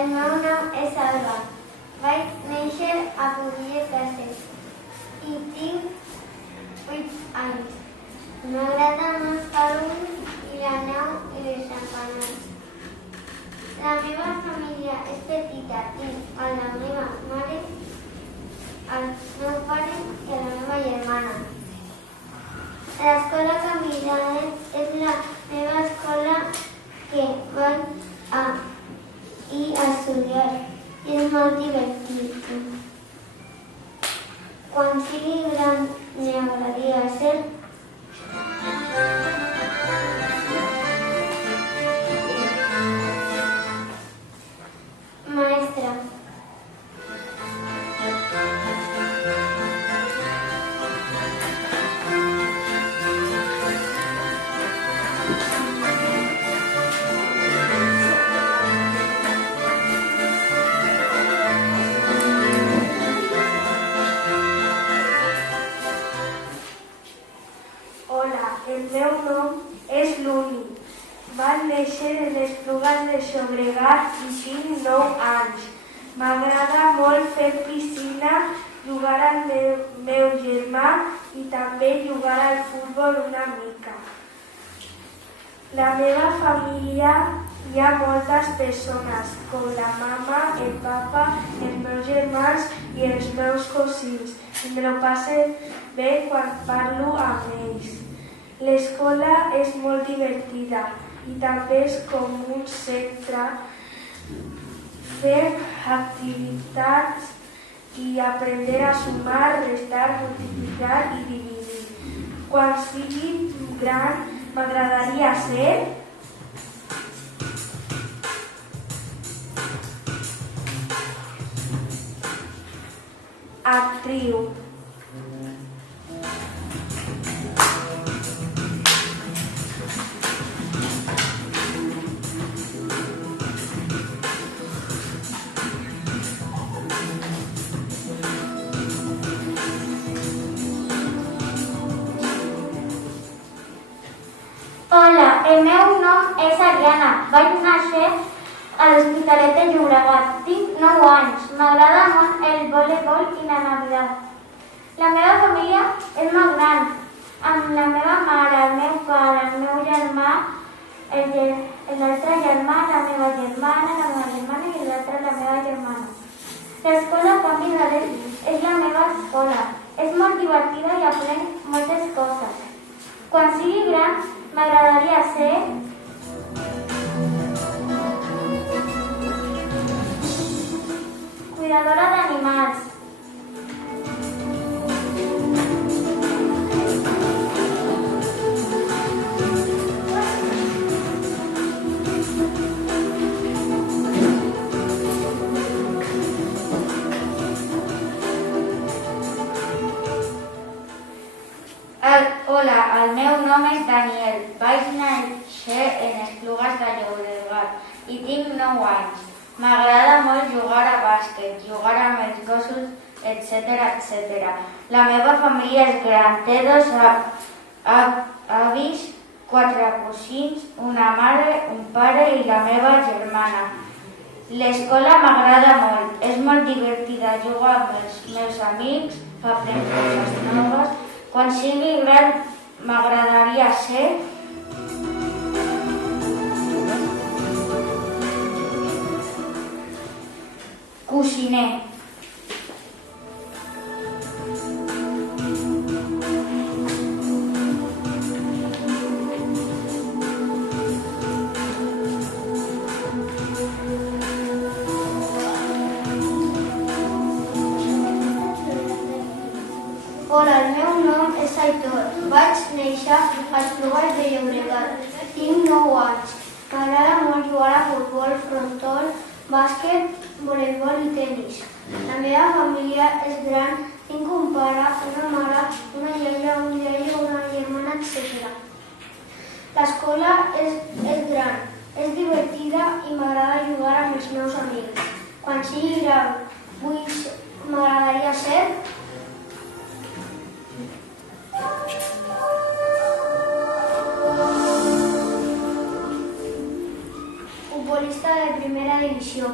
El meu nom és Alba. Vaig néixer a Pubill de Castell i tinc 8 anys. M'agrada molt Halloween i la neu i les campanades. La meva família és petita. Tinc a la meva mare, al meu pare i a la meva germana. L'escola Camiraden és la meva escola que vaig a estudiar i és molt divertit. Quan sigui gran m'agradaria ser maestra. Hola, el meu nom és Luni. Vaig néixer en Esplugues de Llobregat i tinc 9 anys. M'agrada molt fer piscina, jugar amb el meu germà i també jugar al futbol una mica. La meva família hi ha moltes persones, com la mama, el papa, els meus germans i els meus cosins, i me lo passo bé quan parlo amb ells. L'escola és molt divertida i també és com un centre. Fer activitats i aprendre a sumar, restar, multiplicar i dividir. Quan sigui gran m'agradaria ser actriu. Hola, el meu nom és Ariana. Vaig néixer a l'Hospitalet de Llobregat. Tinc 9 anys. M'agrada molt el voleibol i la Navidad. La meva família és molt gran, amb la meva mare, el meu pare, el meu germà, l'altre germà, la meva germana i l'altre la meva germana. L'escola Camiraden és la meva escola. És molt divertida i aprenc moltes coses. Quan sigui gran, m'agradaria ser cuidadora d'animals. Hola, el meu nom és Daniel. Vaig néixer en Esplugues de Llobregat i tinc 9 anys. M'agrada molt jugar a bàsquet, jugar amb els gossos, etc. La meva família és gran. Té 2 avis, 4 cosins, una mare, un pare i la meva germana. L'escola m'agrada molt. És molt divertida. Jugo amb els meus amics, aprenc coses noves. Quan sigui gran m'agradaria ser cosiner. Hola, el meu nom és Aitor. Vaig néixer a Esplugues de Llobregat. Tinc 9 anys. M'agrada molt jugar a futbol, frontó, bàsquet, voleibol i tenis. La meva família és gran. Tinc un pare, una mare, una iaia, un iaio, una germana, etc. L'escola és gran, és divertida i m'agrada jugar amb els meus amics. Quan sigui gran, m'agradaria ser futbolista de primera divisió.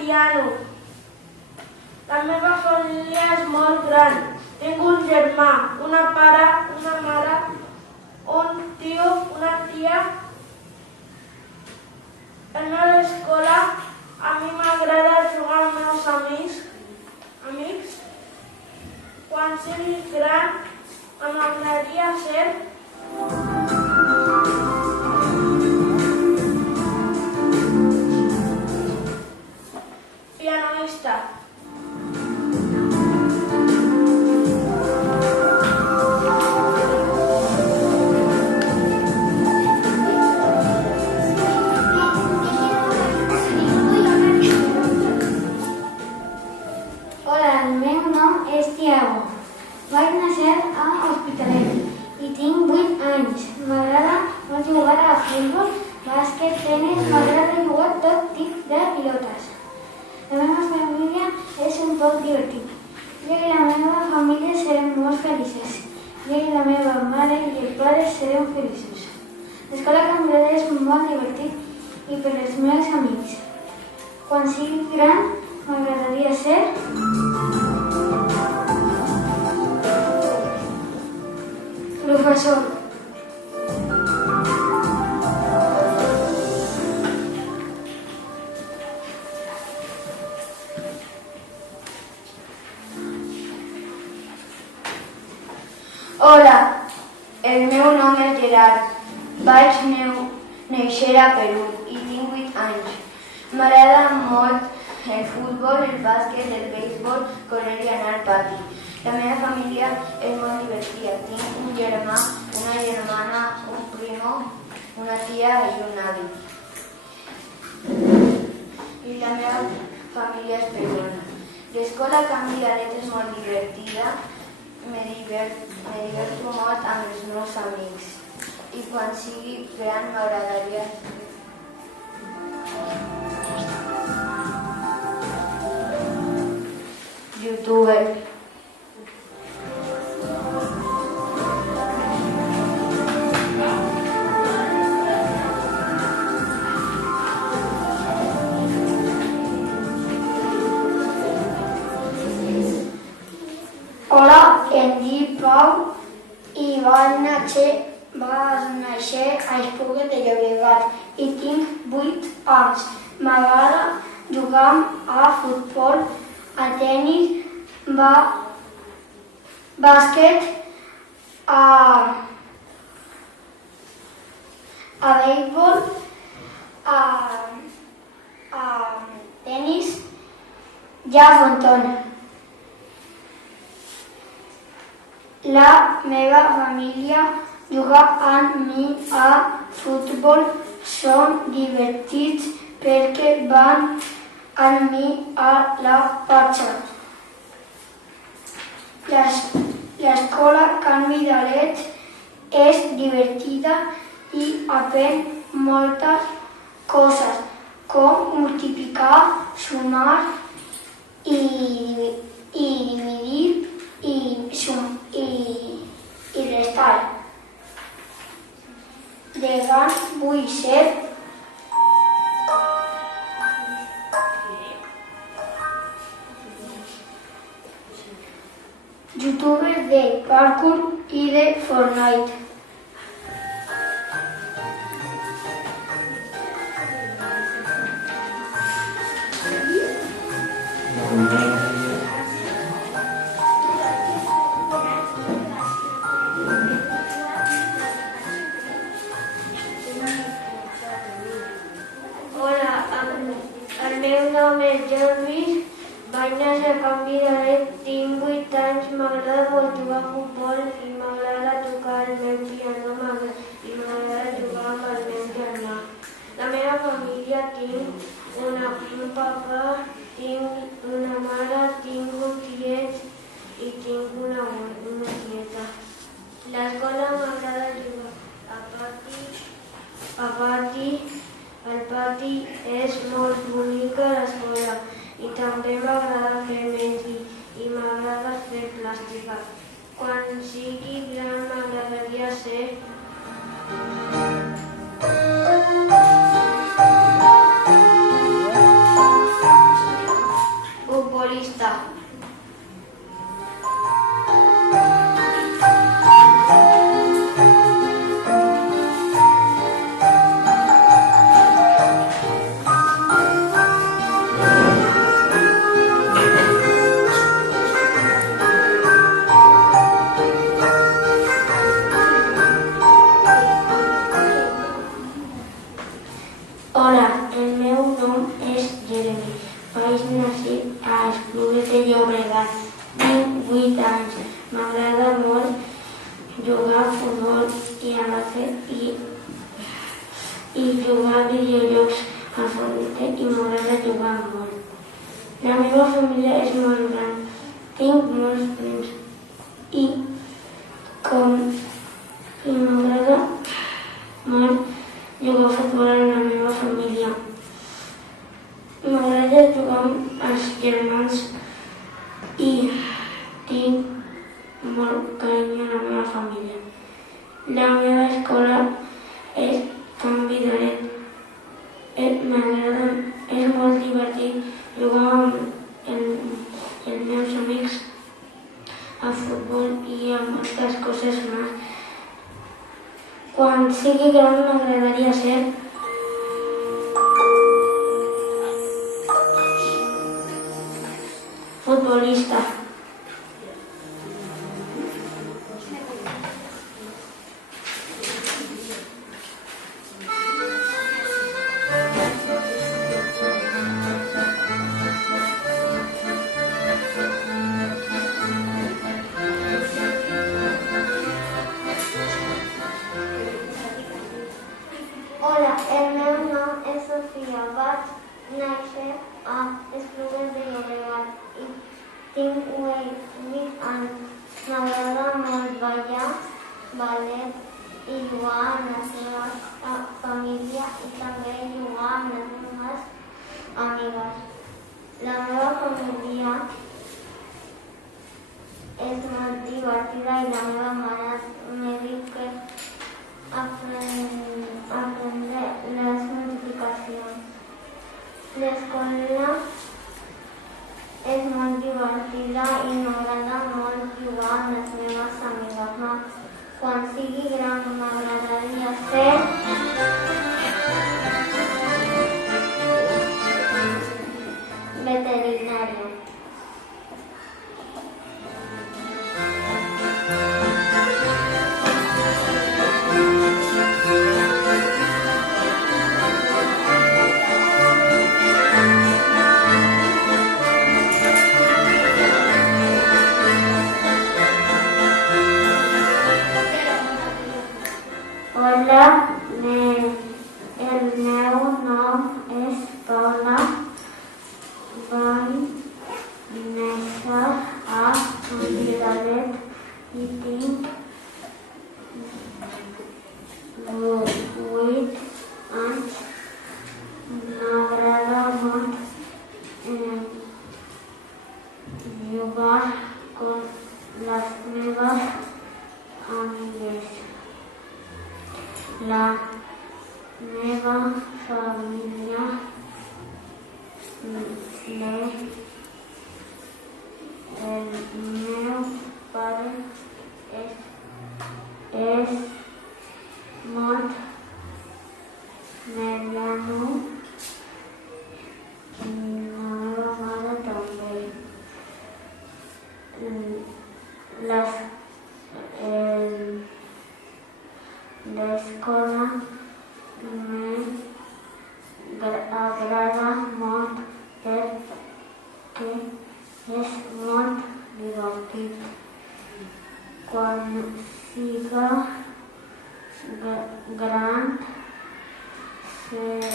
piano. La meva família és molt gran. Tinc un germà, una pare, una mare, un tio, una tia. Anar a l'escola, a mi m'agrada jugar amb meus amics. Quan sigui gran, m'agradaria ser pianista. Hola, el meu nom és Tiago. Vaig néixer a Hospitalet i tinc 8 anys. M'agrada molt jugar a futbol, bàsquet, tenis, m'agrada jugar tot tipus de pilotes. La meva família és un poc divertida. Jo i la meva família serem molt felices. Jo i la meva mare i el pare serem feliços. L'escola Canviada és molt divertit i per als meus amics. Quan sigui gran, m'agradaria ser professor. Hola, el meu nom és Gerard. Vaig néixer a Perú i tinc 8 anys. M'agrada molt el futbol, el bàsquet, el béisbol, correr i anar al pati. La meva família és molt divertida. Tinc un germà, una germana, un primo, una tia i un avi. I la meva família és peruana. L'escola Canvidalet és molt divertida. Me diverto molt amb els meus amics. I quan sigui gran m'agradaria youtuber. Hola, em dic Pau i vaig néixer a Esplugues de Llobregat i tinc 8 anys. M'agrada jugar a futbol, a tenis, bàsquet, a béisbol, a tenis i a frontón. La meva família juga amb mi a futbol. Són divertits perquè van amb mi a la platja. L'escola Canvidalet és divertida i aprèn moltes coses, com multiplicar, sumar i dividir i restar. De gran vull ser youtuber de parkour i de Fortnite. Hola, el meu nom és Jordi, vaig néixer a Canvidalet, tinc 8 anys, m'agrada molt jugar a futbol i m'agrada tocar el meu piano i m'agrada jugar amb el meu germà. La meva família tinc un papa, tinc una mare, tinc un tiet i tinc una tieta. L'escola m'agrada jugar a pati. El pati és molt bonica l'escola i també m'agrada fer medi i m'agrada fer plàstica. Quan sigui gran m'agradaria ser jugar molt. La meva família és molt gran, tinc molts prims i m'agrada molt jugar a futbol amb la meva família. M'agrada jugar amb els germans i tinc molt carinyo a la meva família. La meva escola és Can Vidaret. M'agrada, és molt divertit jugar amb els meus amics a futbol i a moltes coses més. Quan sigui gran m'agradaria ser futbolista. Hola, el meu nom és Sofia. Vaig néixer a Esplugues de Llobregat i tinc 8 anys. M'agrada molt ballar, ballet i jugar amb la meva família i també jugar amb les meves amigues. La meva família és molt divertida i la meva mare me diu que aprendre les multiplicacions. L'escola és molt divertida i m'agrada molt jugar amb les meves amigues. Quan sigui gran m'agradaria ser veterinària. Hola, el meu nom és Paula. Vaig néixer a Vidaret i tinc 8 anys. M'agrada molt jugar amb les meves amigues. La meva família el meu pare és molt mediano i la meva mare també. L'escola m'agrada molt perquè és molt divertit. Quan siga gran seré